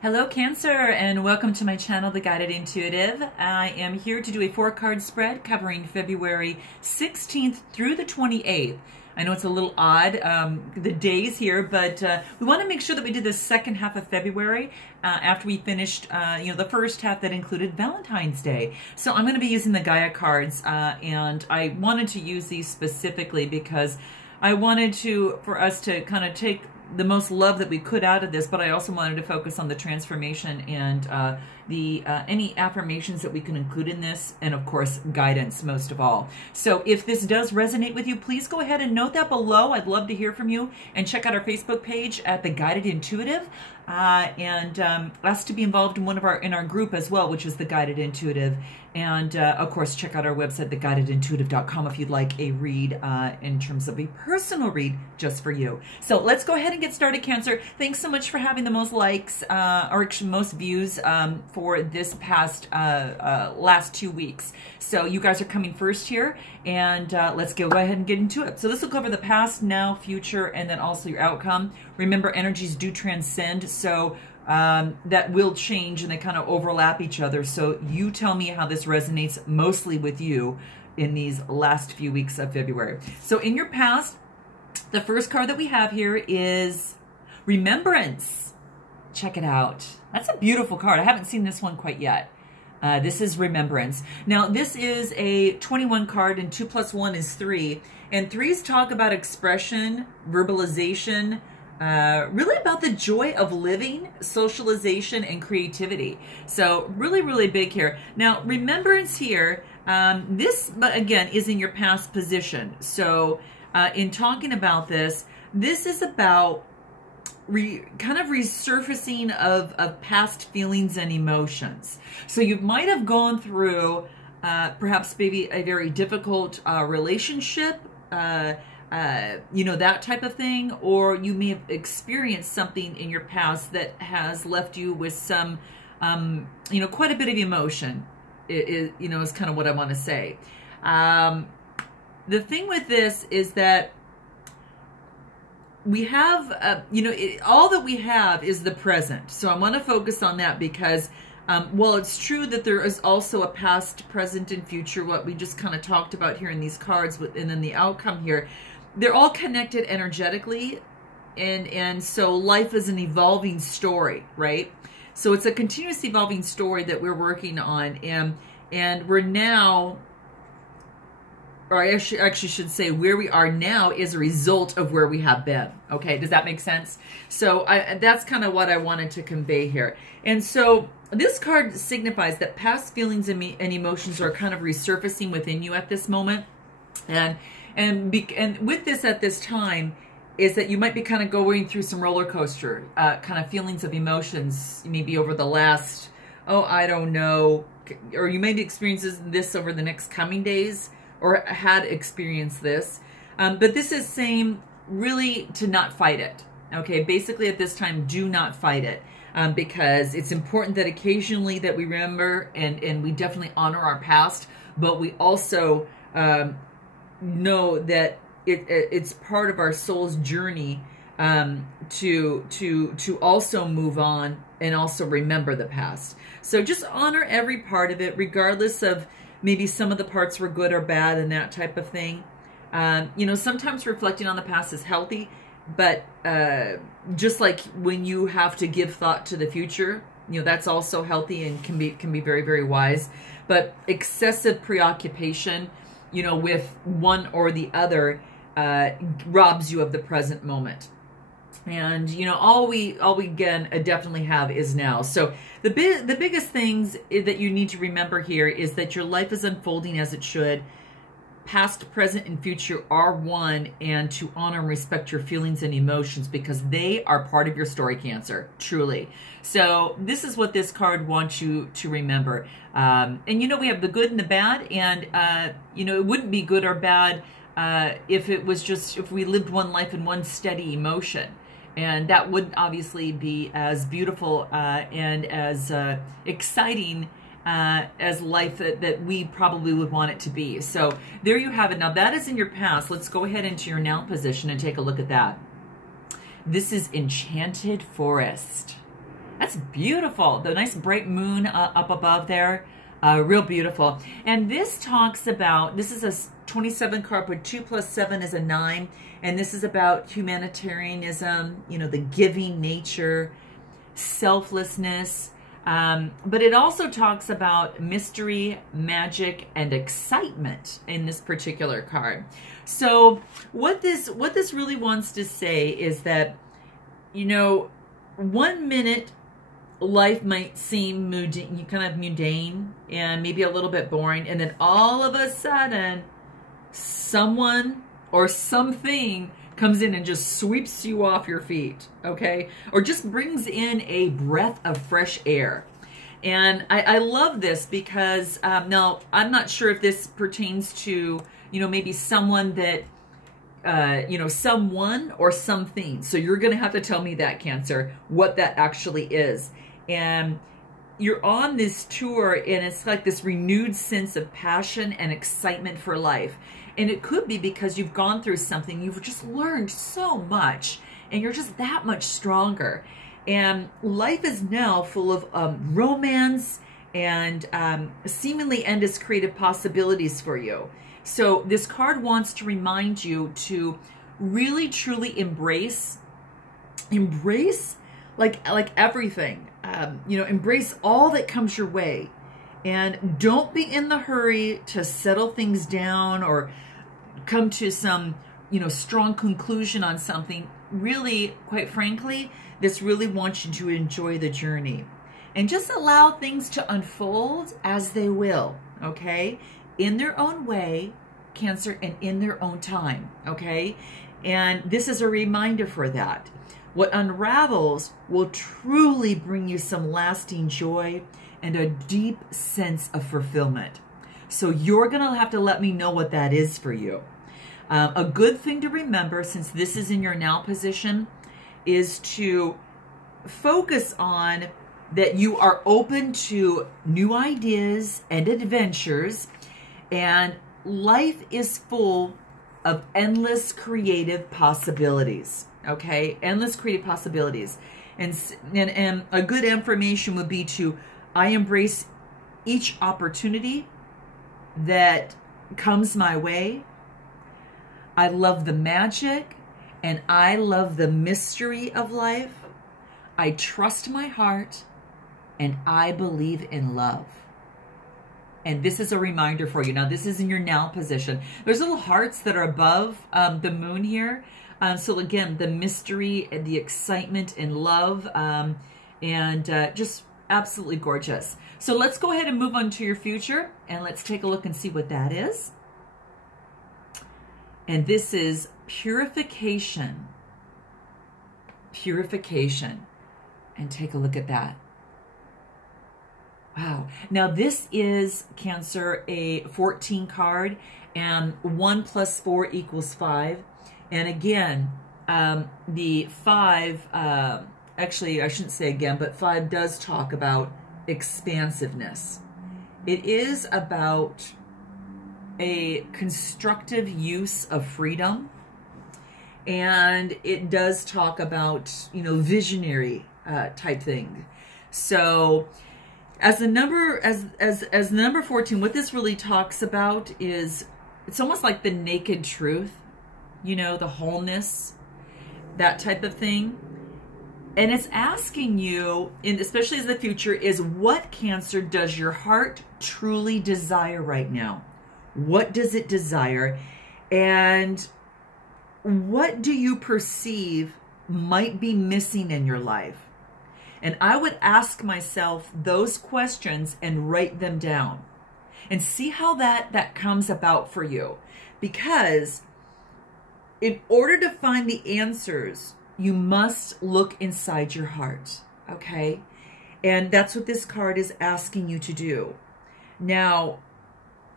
Hello Cancer, and welcome to my channel, The Guided Intuitive. I am here to do a 4-card spread covering February 16th through the 28th. I know it's a little odd, the days here, but we want to make sure that we did the second half of February after we finished, the first half that included Valentine's Day. So I'm going to be using the Gaia cards, and I wanted to use these specifically because I wanted for us to kind of take the most love that we could out of this, but I also wanted to focus on the transformation and any affirmations that we can include in this, and of course guidance most of all. So if this does resonate with you, please go ahead and note that below. I'd love to hear from you, and check out our Facebook page at The Guided Intuitive, and ask to be involved in our group as well, which is The Guided Intuitive. And of course, check out our website, theguidedintuitive.com, if you'd like a read in terms of a personal read just for you. So let's go ahead and get started, Cancer. Thanks so much for having the most likes, or actually most views for this past last 2 weeks. So you guys are coming first here, and let's go ahead and get into it. So this will cover the past, now, future, and then also your outcome. Remember, energies do transcend, so that will change and they kind of overlap each other. So you tell me how this resonates mostly with you in these last few weeks of February. So in your past, the first card that we have here is Remembrance. Check it out. That's a beautiful card. I haven't seen this one quite yet. This is Remembrance. Now, this is a 21 card, and 2 plus 1 is 3. And 3s talk about expression, verbalization, really about the joy of living, socialization, and creativity. So really, really big here. Now, remembrance here, this, again, is in your past position. So in talking about this, this is about kind of resurfacing of past feelings and emotions. So you might have gone through perhaps maybe a very difficult relationship, that type of thing, or you may have experienced something in your past that has left you with some, quite a bit of emotion, is kind of what I want to say. The thing with this is that we have, all that we have is the present. So I want to focus on that because while it's true that there is also a past, present, and future, what we just kind of talked about here in these cards, and then the outcome here, they're all connected energetically, and so life is an evolving story, right? So it's a continuous evolving story that we're working on, and we're now, or I actually should say, where we are now is a result of where we have been. Okay, does that make sense? So that's kind of what I wanted to convey here. And so this card signifies that past feelings and emotions are kind of resurfacing within you at this moment. And with this at this time is that you might be kind of going through some roller coaster kind of feelings of emotions, maybe over the last, I don't know, or you may be experiencing this over the next coming days, or had experienced this. But this is saying really to not fight it. Okay, basically at this time, do not fight it. Because it's important that occasionally that we remember and we definitely honor our past, but we also know that it's part of our soul's journey to also move on and also remember the past. So just honor every part of it, regardless of maybe some of the parts were good or bad and that type of thing. Sometimes reflecting on the past is healthy, but just like when you have to give thought to the future, that's also healthy and can be very, very wise. But excessive preoccupation, with one or the other, robs you of the present moment. And all we again definitely have is now. So the biggest things that you need to remember here is that your life is unfolding as it should. Past, present, and future are one, and to honor and respect your feelings and emotions because they are part of your story, Cancer, truly. So this is what this card wants you to remember. And we have the good and the bad, and it wouldn't be good or bad if we lived one life in one steady emotion. And that wouldn't obviously be as beautiful and as exciting as life that we probably would want it to be. So there you have it. Now that is in your past. Let's go ahead into your now position and take a look at that. This is Enchanted Forest. That's beautiful. The nice bright moon up above there. Real beautiful. And this talks about, this is a 27 card, but 2 plus 7 is a 9. And this is about humanitarianism, you know, the giving nature, selflessness. But it also talks about mystery, magic, and excitement in this particular card. So what this really wants to say is that, you know, 1 minute life might seem mundane and maybe a little bit boring, and then all of a sudden someone or something comes in and just sweeps you off your feet, okay? Or just brings in a breath of fresh air. And I love this because now I'm not sure if this pertains to, you know, maybe someone that you know, someone or something. So you're going to have to tell me that, Cancer, what that actually is. And you're on this tour, and it's like this renewed sense of passion and excitement for life. And it could be because you've gone through something, you've just learned so much, and you're just that much stronger. And life is now full of romance and seemingly endless creative possibilities for you. So this card wants to remind you to really, truly embrace like everything. You know, embrace all that comes your way, and don't be in the hurry to settle things down or come to some, you know, strong conclusion on something. Really, quite frankly, this really wants you to enjoy the journey and just allow things to unfold as they will, okay? In their own way, Cancer, and in their own time, okay? And this is a reminder for that. What unravels will truly bring you some lasting joy and a deep sense of fulfillment. So you're going to have to let me know what that is for you. A good thing to remember, since this is in your now position, is to focus on that you are open to new ideas and adventures, and life is full of endless creative possibilities. Okay, endless creative possibilities. And a good affirmation would be to, I embrace each opportunity that comes my way. I love the magic and I love the mystery of life. I trust my heart and I believe in love. And this is a reminder for you. Now, this is in your now position. There's little hearts that are above the moon here. So again, the mystery and the excitement and love, and just absolutely gorgeous. So let's go ahead and move on to your future, and let's take a look and see what that is. And this is purification. Purification. And take a look at that. Wow. Now this is, Cancer, a 14 card, and 1 plus 4 equals 5. And again, the 5, actually, I shouldn't say again, but 5 does talk about expansiveness. It is about a constructive use of freedom. And it does talk about, you know, visionary type thing. So as the number, as number 14, what this really talks about is, it's almost like the naked truth. You know, the wholeness, that type of thing. And it's asking you, and especially as the future, is what, Cancer, does your heart truly desire right now? What does it desire? And what do you perceive might be missing in your life? And I would ask myself those questions and write them down and see how that comes about for you. Because in order to find the answers, you must look inside your heart, okay? And that's what this card is asking you to do. Now,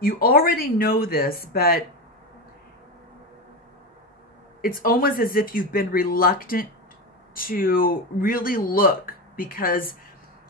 you already know this, but it's almost as if you've been reluctant to really look, because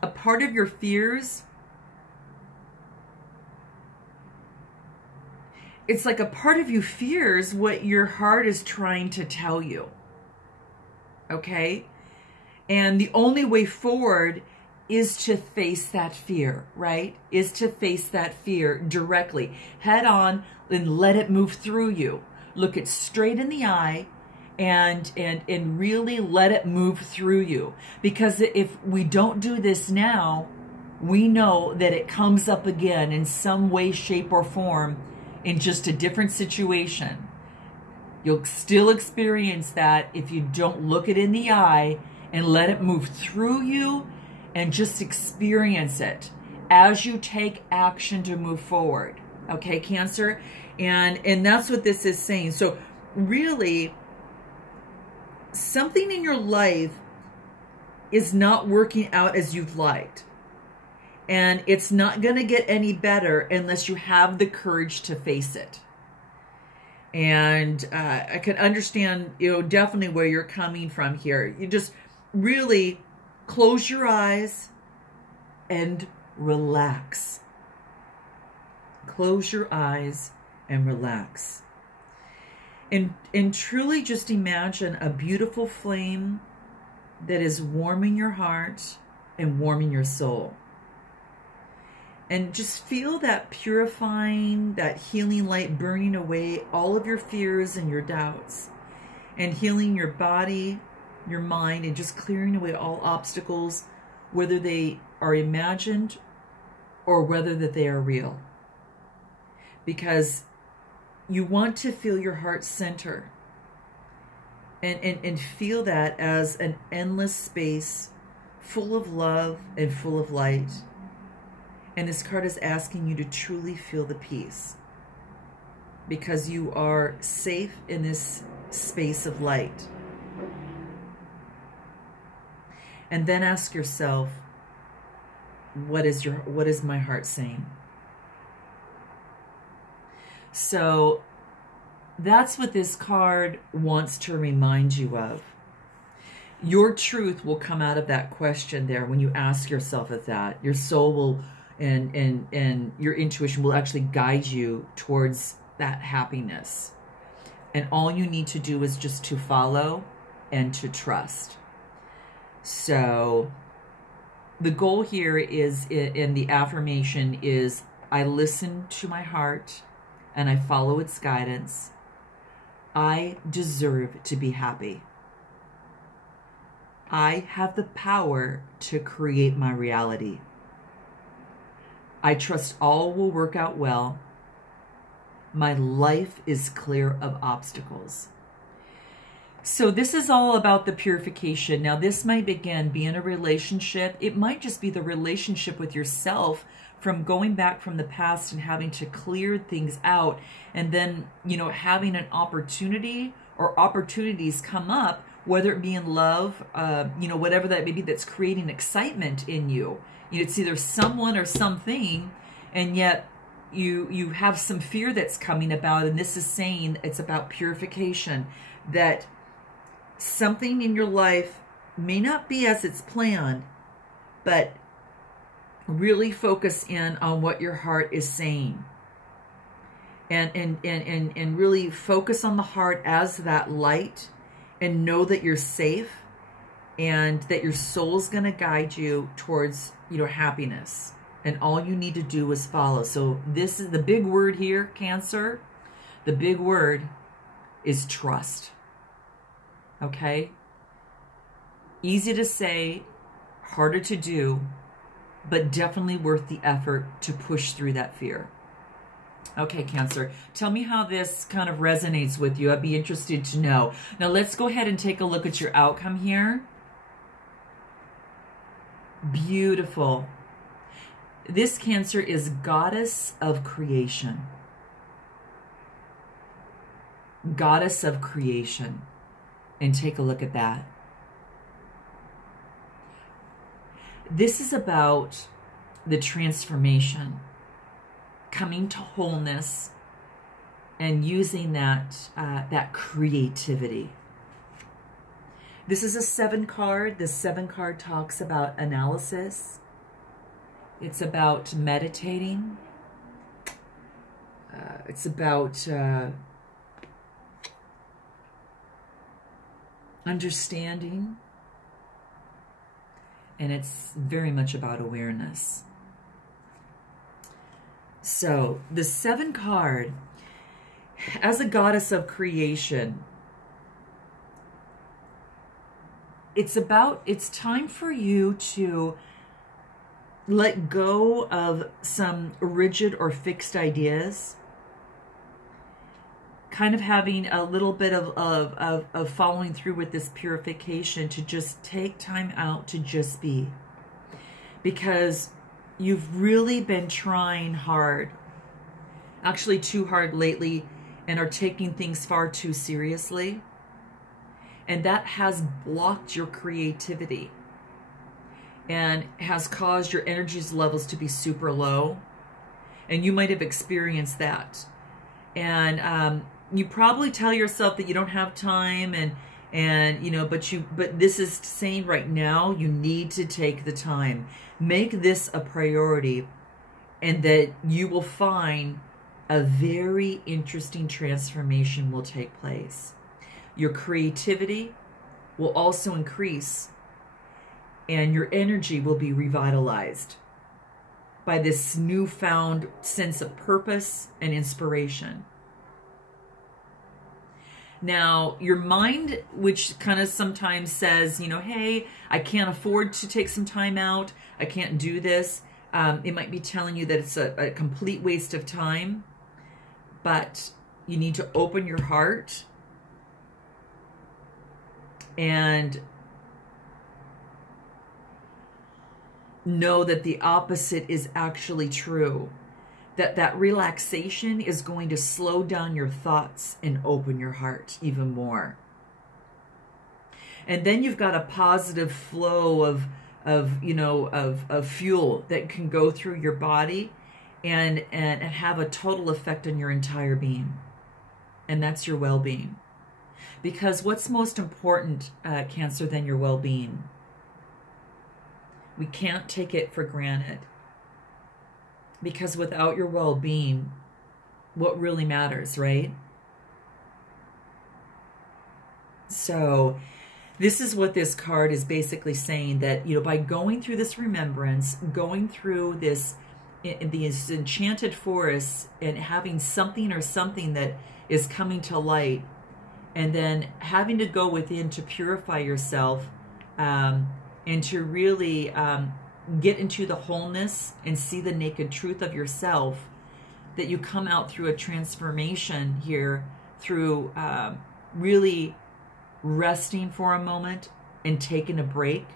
a part of your fears, it's like a part of you fears what your heart is trying to tell you. Okay? And the only way forward is to face that fear, right? Is to face that fear directly, head on, and let it move through you. Look it straight in the eye and really let it move through you. Because if we don't do this now, we know that it comes up again in some way, shape, or form in just a different situation. You'll still experience that if you don't look it in the eye and let it move through you and just experience it as you take action to move forward. Okay, Cancer? And that's what this is saying. So really, something in your life is not working out as you've liked. And it's not going to get any better unless you have the courage to face it. And I can understand, definitely where you're coming from here. You just really close your eyes and relax. Close your eyes and relax. And truly just imagine a beautiful flame that is warming your heart and warming your soul. And just feel that purifying, that healing light burning away all of your fears and your doubts, and healing your body, your mind, and just clearing away all obstacles, whether they are imagined or whether that they are real. Because you want to feel your heart center and feel that as an endless space full of love and full of light. And this card is asking you to truly feel the peace, because you are safe in this space of light. And then ask yourself, what is my heart saying? So that's what this card wants to remind you of. Your truth will come out of that question there when you ask yourself of that. Your soul will and your intuition will actually guide you towards that happiness. And all you need to do is just to follow and to trust. So the goal here is, in the affirmation, is I listen to my heart and I follow its guidance. I deserve to be happy. I have the power to create my reality. I trust all will work out well. My life is clear of obstacles. So this is all about the purification. Now this might, again, be in a relationship. It might just be the relationship with yourself, from going back from the past and having to clear things out, and then, having an opportunity or opportunities come up, whether it be in love, whatever that may be, that's creating excitement in you. It's either someone or something, and yet you have some fear that's coming about, and this is saying it's about purification, that something in your life may not be as it's planned, but really focus in on what your heart is saying, and really focus on the heart as that light, and know that you're safe and that your soul's going to guide you towards happiness, and all you need to do is follow. So this is the big word here, Cancer. The big word is trust. Okay? Easy to say, harder to do, but definitely worth the effort to push through that fear. Okay, Cancer, tell me how this kind of resonates with you. I'd be interested to know. Now let's go ahead and take a look at your outcome here. Beautiful. This, Cancer, is Goddess of Creation. Goddess of Creation. And take a look at that. This is about the transformation, coming to wholeness, and using that creativity. This is a 7 card. The 7 card talks about analysis. It's about meditating. It's about understanding. And it's very much about awareness. So the 7 card, as a goddess of creation, it's time for you to let go of some rigid or fixed ideas, kind of having a little bit of following through with this purification, to just take time out to just be. Because you've really been trying hard, actually too hard lately, and are taking things far too seriously. And that has blocked your creativity and has caused your energy levels to be super low. And you might have experienced that. And you probably tell yourself that you don't have time, and you know, but this is saying right now you need to take the time. Make this a priority, and that you will find a very interesting transformation will take place. Your creativity will also increase, and your energy will be revitalized by this newfound sense of purpose and inspiration. Now, your mind, which kind of sometimes says, you know, hey, I can't afford to take some time out, I can't do this. It might be telling you that it's a complete waste of time, but you need to open your heart and know that the opposite is actually true. That relaxation is going to slow down your thoughts and open your heart even more. And then you've got a positive flow of fuel that can go through your body and have a total effect on your entire being. And that's your well-being. Because what's most important, Cancer, than your well-being? We can't take it for granted. Because without your well-being, what really matters, right? So this is what this card is basically saying, that, you know, by going through this remembrance, going through this in these enchanted forests, and having something or something that is coming to light, and then having to go within to purify yourself, and to really get into the wholeness and see the naked truth of yourself, that you come out through a transformation here, through really resting for a moment and taking a break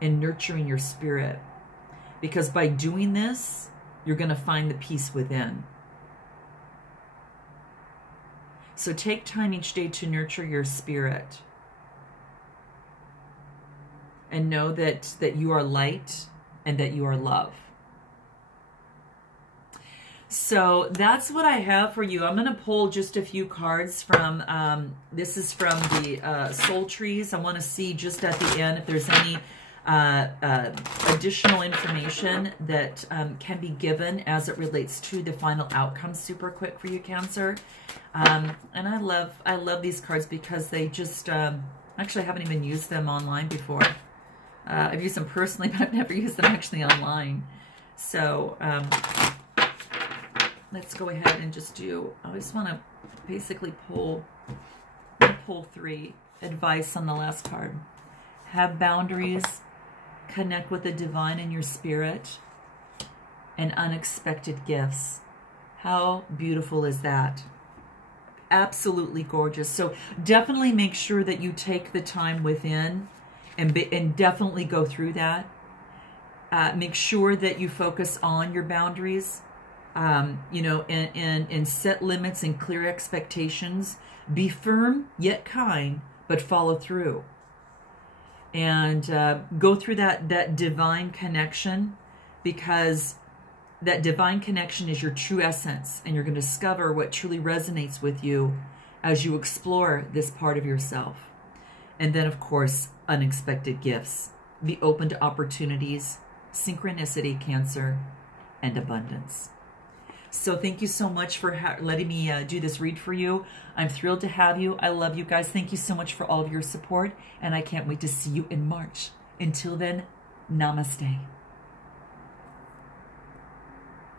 and nurturing your spirit. Because by doing this, you're going to find the peace within. So take time each day to nurture your spirit. And know that you are light and that you are love. So that's what I have for you. I'm going to pull just a few cards from, this is from the Soul Trees. I want to see just at the end if there's any additional information that can be given as it relates to the final outcome, super quick for you, Cancer. And I love these cards because they just, actually I haven't even used them online before. I've used them personally, but I've never used them actually online. So let's go ahead and just do, I just want to basically pull 3 advice on the last card. Have boundaries, connect with the divine in your spirit, and unexpected gifts. How beautiful is that? Absolutely gorgeous. So definitely make sure that you take the time within and definitely go through that. Make sure that you focus on your boundaries, you know, and set limits and clear expectations. Be firm yet kind, but follow through. And go through that divine connection, because that divine connection is your true essence, and you're going to discover what truly resonates with you as you explore this part of yourself. And then, of course, unexpected gifts. Be open to opportunities, synchronicity, Cancer, and abundance. So thank you so much for letting me do this read for you. I'm thrilled to have you. I love you guys. Thank you so much for all of your support, and I can't wait to see you in March. Until then, Namaste.